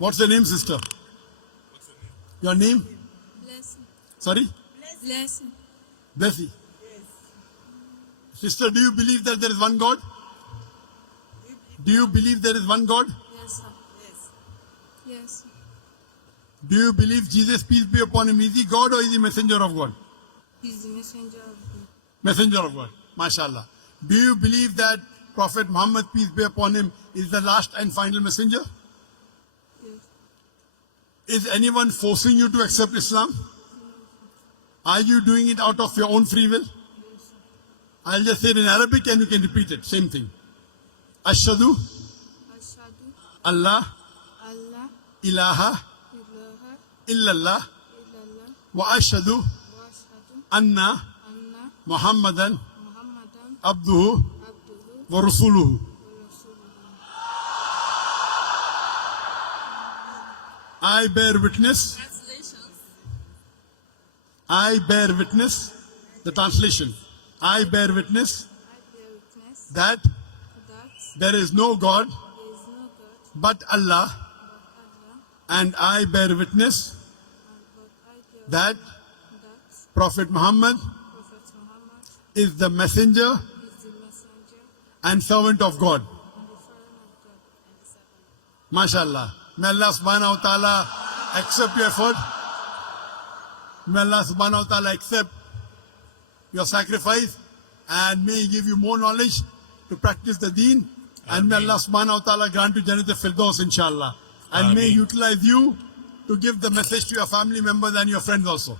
What's your name, sister? Your name? Blessing. Sorry? Blessing. Bessie. Sister, do you believe that there is one God? Do you believe there is one God? Yes, sir. Yes. Do you believe Jesus, peace be upon him, is he God or is he messenger of God? He's the messenger of God. Messenger of God. MashaAllah. Do you believe that Prophet Muhammad, peace be upon him, is the last and final messenger? Yes. Is anyone forcing you to accept Islam? Are you doing it out of your own free will? Yes, sir. I'll just say it in Arabic and you can repeat it. Same thing. Ashhadu Ashhadu Allah Allah ilaha ilaha illallah illallah wa ashhadu wa ashhadu anna anna Muhammadan Muhammadan abduhu abduhu wa rasuluhu. wa rasuluhu. I bear witness. I bear witness. The translation. I bear witness I bear witness that that there is no God there is no God but Allah, but Allah, and I bear witness but I bear that that Prophet Muhammad Prophet Muhammad is the messenger is the messenger and servant of God. and the servant of God and the servant. MashaAllah. May Allah subhanahu wa ta'ala accept your effort. May Allah subhanahu wa ta'ala accept your sacrifice and may He give you more knowledge to practice the deen. And may Allah subhanahu wa ta'ala grant you Jannat al-Firdaus, inshallah. And may He utilize you to give the message to your family members and your friends also.